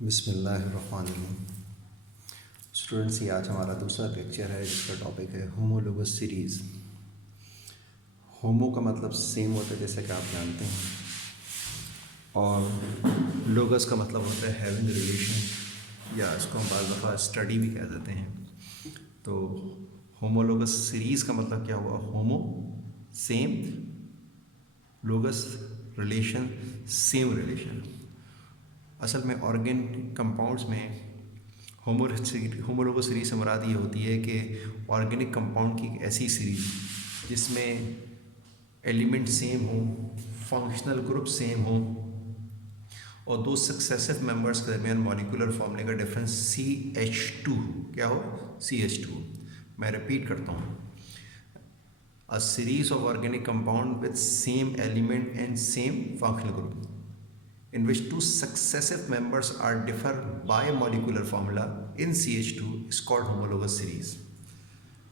बिस्मिल्लाहिर्रहमानिर्रहीम। स्टूडेंट्स, ये आज हमारा दूसरा लेक्चर है जिसका टॉपिक है होमोलोगस सीरीज़। होमो का मतलब सेम होता है जैसे कि आप जानते हैं, और लोगस का मतलब होता है हैविंग रिलेशन, या इसको हम बाज़ दफ़ा स्टडी भी कह देते हैं। तो होमोलोगस सीरीज़ का मतलब क्या हुआ? होमो सेम, लोगस रिलेशन सेम रिलेशन। असल में ऑर्गेनिक कंपाउंड्स में होमोलोगस सीरीज से मुराद ये होती है कि ऑर्गेनिक कंपाउंड की एक ऐसी सीरीज जिसमें एलिमेंट सेम हो, फंक्शनल ग्रुप सेम हो, और दो सक्सेसिव मेंबर्स के दरमियान मॉलिक्यूलर फॉर्मूले का डिफरेंस CH2 क्या हो? CH2। मैं रिपीट करता हूँ, a series of organic compound with same element and same functional group in which two successive members are differ by molecular formula in CH2 is called homologous series.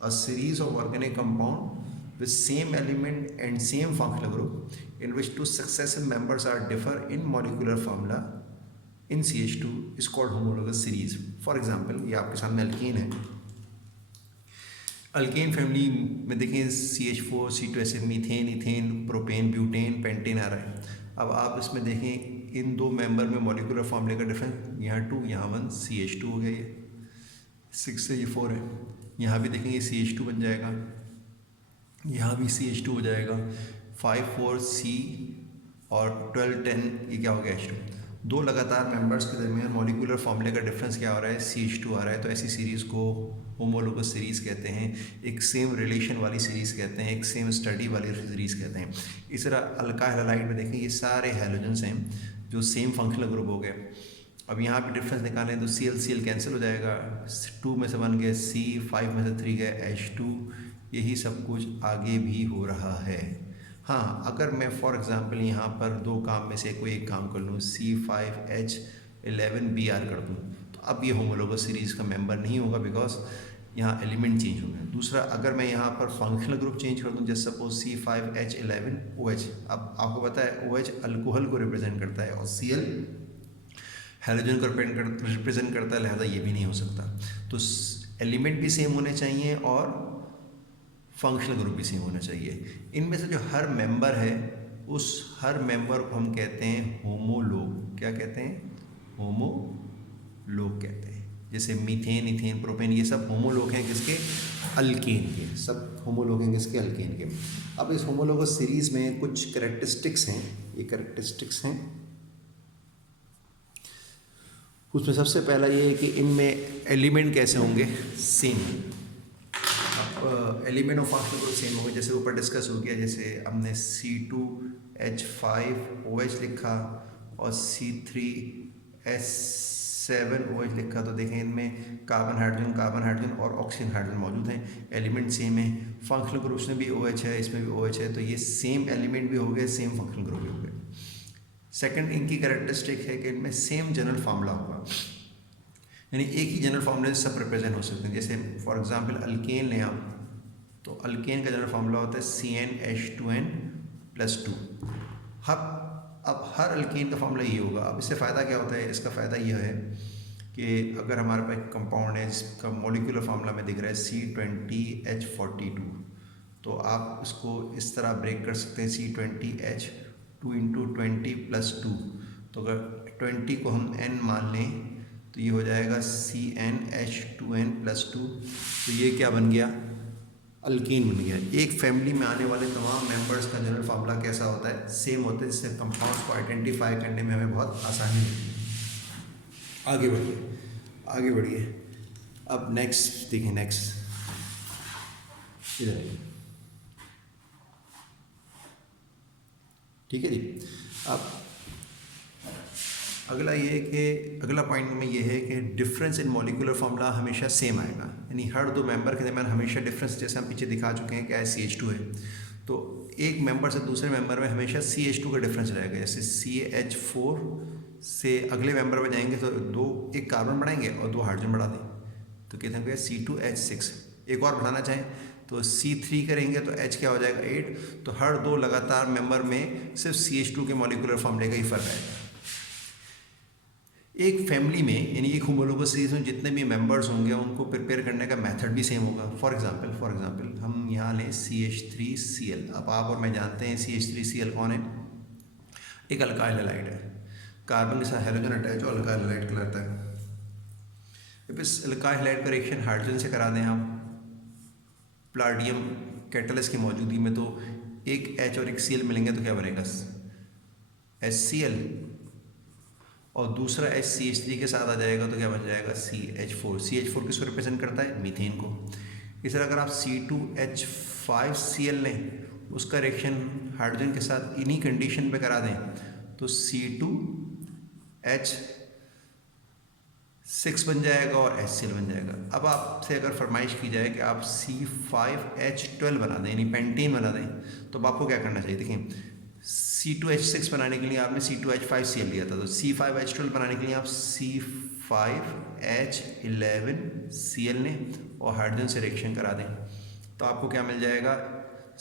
A series of organic compound with same element and same functional group in which two successive members are differ in molecular formula in CH2 is called homologous series. For example, ये आपके सामने alkyne है। Alkane family में देखें CH4, C2H6, methane, ethane, propane, butane, pentane आ रहा है। अब आप इसमें देखें इन दो मेंबर में मॉलिक्यूलर फॉर्मूले का डिफरेंस, यहाँ 2 यहाँ 1, CH2 हो गया, ये 6 से ये 4 है। यहाँ भी देखेंगे CH2 बन जाएगा, यहाँ भी CH2 हो जाएगा, 5 4 C और 12 10 ये क्या हो गया? H2। दो लगातार मेंबर्स के दरमियान मॉलिक्यूलर फॉर्मूले का डिफरेंस क्या हो रहा है? CH2 आ रहा है। तो ऐसी सीरीज़ को होमोलोगस सीरीज़ कहते हैं, एक सेम रिलेशन वाली सीरीज़ कहते हैं, एक सेम स्टडी वाली सीरीज़ कहते हैं। इस तरह अल्काइल हैलाइड में देखें ये सारे हैलोजेंस हैं जो सेम फंक्शनल ग्रुप हो गए। अब यहाँ पे डिफरेंस निकालें तो CL कैंसिल हो जाएगा, 2 में से 1 गया C, 5 में से 3 गया H2। यही सब कुछ आगे भी हो रहा है। हाँ, अगर मैं फॉर एग्ज़ाम्पल यहाँ पर दो काम में से कोई एक काम कर लूँ, C5H11Br कर दूँ, तो अब ये होमोलोगस सीरीज़ का मेंबर नहीं होगा, बिकॉज यहाँ एलिमेंट चेंज हो गए। दूसरा, अगर मैं यहाँ पर फंक्शनल ग्रुप चेंज कर दूँ, जैसे सपोज C5H11OH, अब आपको पता है OH अल्कोहल को रिप्रेजेंट करता है और Cl हैलोजन को रिप्रेजेंट करता है, लिहाजा ये भी नहीं हो सकता। तो एलिमेंट भी सेम होने चाहिए और फंक्शनल ग्रुप भी सेम होना चाहिए। इनमें से जो हर मेंबर है उस हर मेंबर को हम कहते हैं होमोलोग। क्या कहते हैं? होमोलोग कहते हैं। जैसे मीथेन, इथेन, प्रोपेन, ये सब होमोलोग हैं किसके? अल्केन के। सब होमोलोग हैं किसके? अल्केन के। अब इस होमोलोगस सीरीज़ में कुछ कैरेक्टरिस्टिक्स हैं, ये कैरेक्टरिस्टिक्स हैं। उसमें सबसे पहला ये है कि इनमें एलिमेंट कैसे होंगे? Same. Element of functional group same होंगे, जैसे ऊपर डिस्कस हो गया। जैसे हमने C2H5OH लिखा और C3H7OH लिखा, तो देखें इनमें कार्बन हाइड्रोजन और ऑक्सीजन हाइड्रोजन मौजूद हैं। एलिमेंट सेम है। फंक्शनल ग्रुप्स में भी OH है, इसमें भी OH है, तो ये सेम एलिमेंट भी हो गए, सेम फंक्शनल ग्रुप भी हो गए। सेकंड, इनकी कैरेक्टरिस्टिक है कि इनमें सेम जनरल फार्मूला होगा, यानी एक ही जनरल फार्मूले से सब रिप्रेजेंट हो सकते हैं। जैसे फॉर एग्जांपल अल्केन लें आप, तो अल्केन का जनरल फार्मूला होता है CnH2n+2। अब हर अल्केन का फार्मूला ये होगा। अब इससे फ़ायदा क्या होता है? इसका फ़ायदा यह है कि अगर हमारे पास कंपाउंड है जिसका मॉलिक्यूलर फार्मूला में दिख रहा है C20H42, तो आप इसको इस तरह ब्रेक कर सकते हैं, C20H2 × 20+2। तो अगर 20 को हम n मान लें तो ये हो जाएगा CnH2n+2। तो ये क्या बन गया? अल्कीन बन गया। एक फैमिली में आने वाले तमाम मेंबर्स का जनरल फार्मूला कैसा होता है? सेम होता है, जिससे कंपाउंड्स को आइडेंटिफाई करने में हमें बहुत आसानी होती है। आगे बढ़िए। अब नेक्स्ट देखें, नेक्स्ट इधर है, ठीक है जी। अब अगला पॉइंट में ये है कि डिफरेंस इन मॉलिक्यूलर फार्मूला हमेशा सेम आएगा, यानी हर दो मेंबर के दरमियान हमेशा डिफरेंस, जैसे हम पीछे दिखा चुके हैं, क्या है? CH2 है, तो एक मेंबर से दूसरे मेंबर में हमेशा CH2 का डिफरेंस रहेगा। जैसे CH4 से अगले मेंबर में जाएंगे तो एक कार्बन बढ़ाएंगे और 2 हाइड्रोजन बढ़ा दें, तो कहते हैं C2H6। एक और बढ़ाना चाहें तो C3 करेंगे तो H क्या हो जाएगा? 8। तो हर दो लगातार मेंबर में सिर्फ CH2 के मॉलिक्यूलर फार्मूले का ही फर्क आएगा। एक फैमिली में यानी एक होमोलोगस सीरीज में जितने भी मेंबर्स होंगे उनको प्रिपेयर करने का मेथड भी सेम होगा। फॉर एग्जांपल हम यहाँ लें CH3Cl। अब आप और मैं जानते हैं CH3Cl कौन है, एक अल्काइल हैलाइड है, कार्बन के साथ हेलोजन अटैच जो अल्काइल हैलाइड कहलाता है। अब इस अल्काइल हैलाइड का रिएक्शन हाइड्रोजन से करा दें आप प्लाटियम कैटलिस्ट की मौजूदगी में, तो एक H और एक Cl मिलेंगे तो क्या बनेगा HCl, और दूसरा CH3 के साथ आ जाएगा तो क्या बन जाएगा CH4। CH4 किसको रिप्रेजेंट करता है, मीथेन को। इस तरह अगर आप C2H5Cl लें, उसका रिएक्शन हाइड्रोजन के साथ इन्हीं कंडीशन पे करा दें तो C2H6 बन जाएगा और HCl बन जाएगा। अब आपसे अगर फरमाइश की जाए कि आप C5H12 बना दें यानी पेंटेन बना दें, तो अब आपको क्या करना चाहिए। देखिए C2H6 बनाने के लिए आपने C2H5Cl लिया था, तो C5H12 बनाने के लिए आप C5H11Cl लें और हाइड्रोजन से रिएक्शन करा दें, तो आपको क्या मिल जाएगा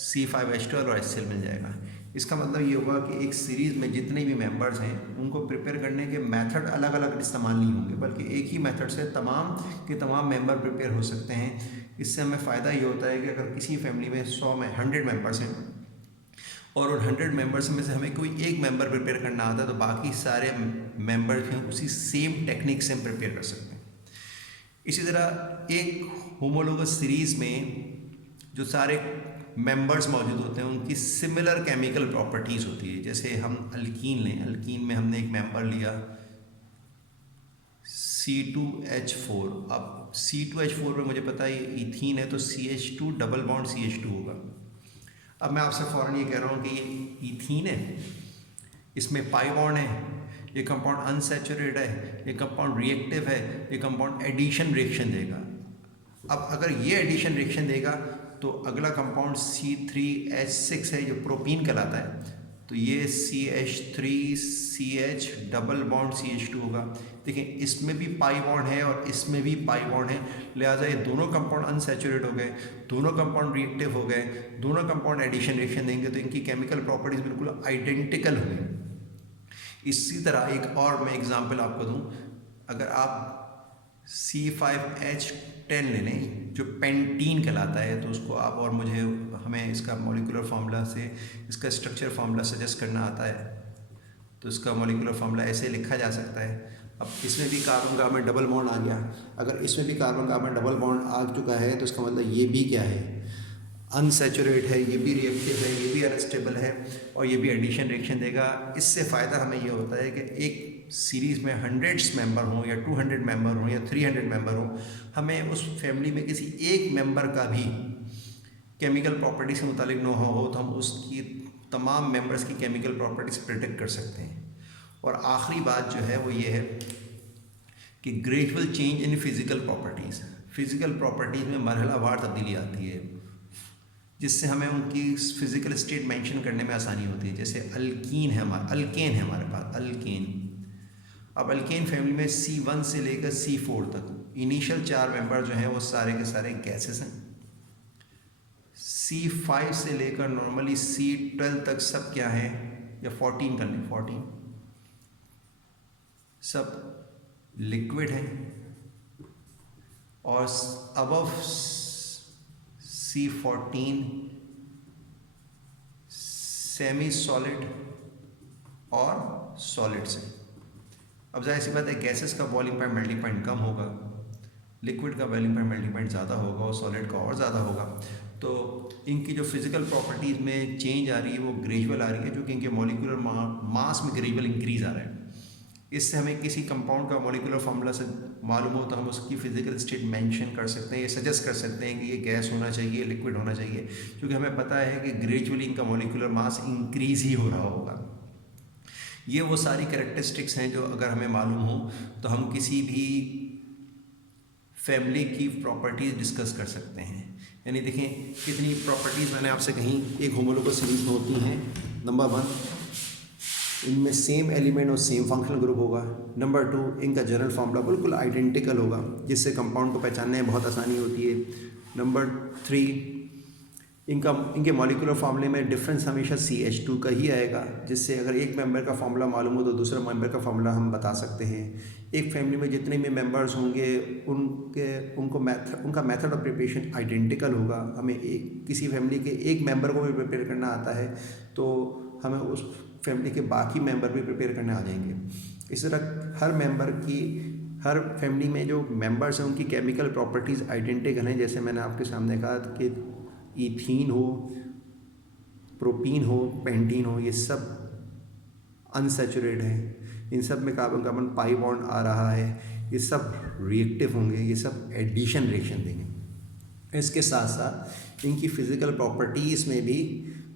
C5H12 और HCl मिल जाएगा। इसका मतलब ये होगा कि एक सीरीज़ में जितने भी मेंबर्स हैं उनको प्रिपेयर करने के मेथड अलग अलग इस्तेमाल नहीं होंगे, बल्कि एक ही मेथड से तमाम के तमाम मेंबर प्रिपेयर हो सकते हैं। इससे हमें फ़ायदा ये होता है कि अगर किसी फैमिली में 100 मेंबर्स हैं और उन 100 मेंबर्स में से हमें कोई एक मेंबर प्रिपेयर करना आता है, तो बाकी सारे मेंबर हैं उसी सेम टेक्निक से हम प्रिपेयर कर सकते हैं। इसी तरह एक होमोलोगस सीरीज़ में जो सारे मेंबर्स मौजूद होते हैं उनकी सिमिलर केमिकल प्रॉपर्टीज़ होती है। जैसे हम अल्कीन लें, अल्कीन में हमने एक मेंबर लिया C2H4। अब C2H4 में मुझे पता है इथीन है तो CH2 डबल बॉन्ड CH2 होगा। अब मैं आपसे फ़ौरन ये कह रहा हूँ कि ये इथीन है, इसमें पाई बॉन्ड है, ये कंपाउंड अनसैचुरेटेड है, ये कंपाउंड रिएक्टिव है, ये कंपाउंड एडिशन रिएक्शन देगा। अब अगर ये एडिशन रिएक्शन देगा तो अगला कंपाउंड C3H6 है जो प्रोपीन कहलाता है, तो ये CH3CH डबल बॉन्ड CH2 होगा। देखिए इसमें भी पाई बॉन्ड है और इसमें भी पाई बॉन्ड है, लिहाजा ये दोनों कंपाउंड अनसैचुरेट हो गए, दोनों कंपाउंड रिएक्टिव हो गए, दोनों कंपाउंड एडिशन रिएक्शन देंगे तो इनकी केमिकल प्रॉपर्टीज़ बिल्कुल आइडेंटिकल होंगी। इसी तरह एक और मैं एग्जांपल आपको दूं, अगर आप C5H10 ले लें जो पेंटीन कहलाता है, तो उसको आप और हमें इसका मॉलिक्यूलर फार्मूला से इसका स्ट्रक्चर फार्मूला सजेस्ट करना आता है, तो इसका मॉलिक्यूलर फार्मूला ऐसे लिखा जा सकता है। अब इसमें भी कार्बन कार्बन डबल बॉन्ड आ गया, अगर इसमें भी कार्बन कार्बन डबल बॉन्ड आ चुका है तो इसका मतलब ये भी क्या है, अनसैचुरेट है, ये भी रिएक्टिव है, ये भी अनस्टेबल है और ये भी एडिशन रिएक्शन देगा। इससे फ़ायदा हमें ये होता है कि एक सीरीज़ में 100 मेंबर हों या 200 मेंबर हों या 300 मेंबर हों, हमें उस फैमिली में किसी एक मेंबर का भी केमिकल प्रॉपर्टी से मुतालिक न हो तो हम उसकी तमाम मेंबर्स की केमिकल प्रॉपर्टीज प्रिडिक्ट कर सकते हैं। और आखिरी बात जो है वो ये है कि gradual change in physical properties, physical properties में मरहलावार तब्दीली आती है जिससे हमें उनकी फ़िज़िकल स्टेट मेंशन करने में आसानी होती है। जैसे अल्केन है हमारे पास अल्केन। अब अल्केन फैमिली में C1 से लेकर C4 तक इनिशियल 4 मेंबर जो हैं वो सारे के सारे गैसेस हैं। C5 से लेकर नॉर्मली C12 तक सब क्या है, या 14 कर लें, 14 सब लिक्विड है, और अबव C14 सेमी सॉलिड और सॉलिड से। अब जाहिर सी बात है गैसेस का बॉइलिंग पॉइंट मेल्टिंग पॉइंट कम होगा, लिक्विड का बॉइलिंग पॉइंट मेल्टिंग पॉइंट ज़्यादा होगा और सॉलिड का और ज़्यादा होगा। तो इनकी जो फिज़िकल प्रॉपर्टीज़ में चेंज आ रही है वो ग्रेजुअल आ रही है, जो कि इनके मॉलिक्यूलर मास में ग्रेजुअल इंक्रीज़ आ रहा है। इससे हमें किसी कंपाउंड का मॉलिक्यूलर फार्मूला से मालूम हो तो हम उसकी फ़िज़िकल स्टेट मेंशन कर सकते हैं, ये सजेस्ट कर सकते हैं कि ये गैस होना चाहिए, लिक्विड होना चाहिए, क्योंकि हमें पता है कि ग्रेजुअली इनका मॉलिक्यूलर मास इंक्रीज़ ही हो रहा होगा। ये वो सारी कैरेक्टरिस्टिक्स हैं जो अगर हमें मालूम हो तो हम किसी भी फैमिली की प्रॉपर्टीज़ डिस्कस कर सकते हैं। यानी देखें कितनी प्रॉपर्टीज़ मैंने आपसे कहीं एक होमोलोगस सीरीज में होती हैं। नंबर 1, इनमें सेम एलिमेंट और सेम फंक्शनल ग्रुप होगा। नंबर 2, इनका जनरल फार्मूला बिल्कुल आइडेंटिकल होगा जिससे कंपाउंड को पहचानने में बहुत आसानी होती है। नंबर 3, इनके मॉलिक्यूलर फार्मूले में डिफरेंस हमेशा CH2 का ही आएगा, जिससे अगर एक मेंबर का फार्मूला मालूम हो तो दूसरा मेंबर का फार्मूला हम बता सकते हैं। एक फैमिली में जितने भी मेंबर्स होंगे उनका मेथड ऑफ प्रिपरेशन आइडेंटिकल होगा। हमें किसी फैमिली के एक मेंबर को भी प्रिपेयर करना आता है तो हमें उस फैमिली के बाकी मेंबर भी प्रिपेयर करने आ जाएंगे। इस तरह हर फैमिली में जो मेंबर्स हैं उनकी केमिकल प्रॉपर्टीज़ आइडेंटिकल हैं। जैसे मैंने आपके सामने कहा कि ईथीन हो, प्रोपीन हो, पेंटीन हो, ये सब अनसैचुरेटेड हैं। इन सब में कार्बन कार्बन पाई बॉन्ड आ रहा है। ये सब रिएक्टिव होंगे, ये सब एडिशन रिएक्शन देंगे। इसके साथ साथ इनकी फिज़िकल प्रॉपर्टीज़ में भी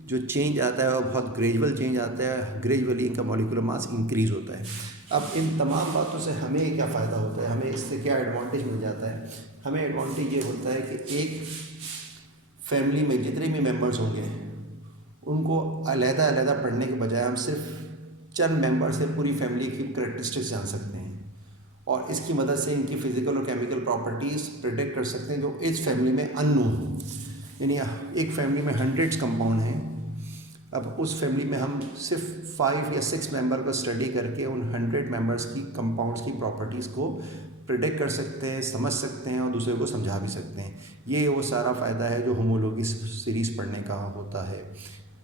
जो चेंज आता है वो बहुत ग्रेजुअल चेंज आता है। ग्रेजुअली इनका मॉलिक्यूलर मास इंक्रीज़ होता है। अब इन तमाम बातों से हमें क्या फ़ायदा होता है, हमें इससे क्या एडवांटेज मिल जाता है? हमें एडवांटेज ये होता है कि एक फैमिली में जितने भी मेंबर्स होंगे उनको अलग-अलग पढ़ने के बजाय हम सिर्फ चंद मेंबर से पूरी फैमिली की करैक्टरिस्टिक्स जान सकते हैं और इसकी मदद से इनकी फ़िज़िकल और केमिकल प्रॉपर्टीज़ प्रिडिक्ट कर सकते हैं जो इस फैमिली में अननोन। यानी एक फैमिली में हंड्रेड्स कंपाउंड हैं, अब उस फैमिली में हम सिर्फ 5 या 6 मेंबर को स्टडी करके उन 100 मेंबर्स की कंपाउंड्स की प्रॉपर्टीज़ को प्रिडिक्ट कर सकते हैं, समझ सकते हैं और दूसरे को समझा भी सकते हैं। ये वो सारा फ़ायदा है जो होमोलॉजी सीरीज़ पढ़ने का होता है।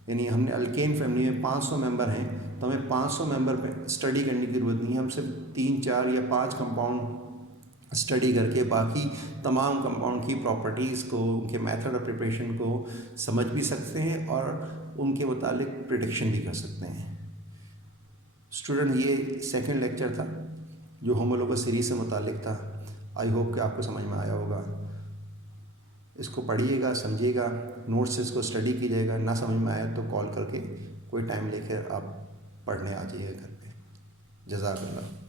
यानी हमने अल्केन फैमिली में 500 मेंबर हैं तो हमें 500 मेंबर पे स्टडी करने की ज़रूरत नहीं है। हम सिर्फ 3, 4 या 5 कंपाउंड स्टडी करके बाकी तमाम कंपाउंड की प्रॉपर्टीज़ को, उनके मेथड ऑफ प्रिपरेशन को समझ भी सकते हैं और उनके मुतालिक प्रिडिक्शन भी कर सकते हैं। स्टूडेंट, ये सेकंड लेक्चर था जो होमोलॉगस सीरीज़ से मुतालिक था। आई होप कि आपको समझ में आया होगा। इसको पढ़िएगा, समझिएगा, नोट्स से इसको स्टडी कीजिएगा। ना समझ में आए तो कॉल करके कोई टाइम लेकर आप पढ़ने आ जाइएगा घर पे। जज़ाकल्लाह।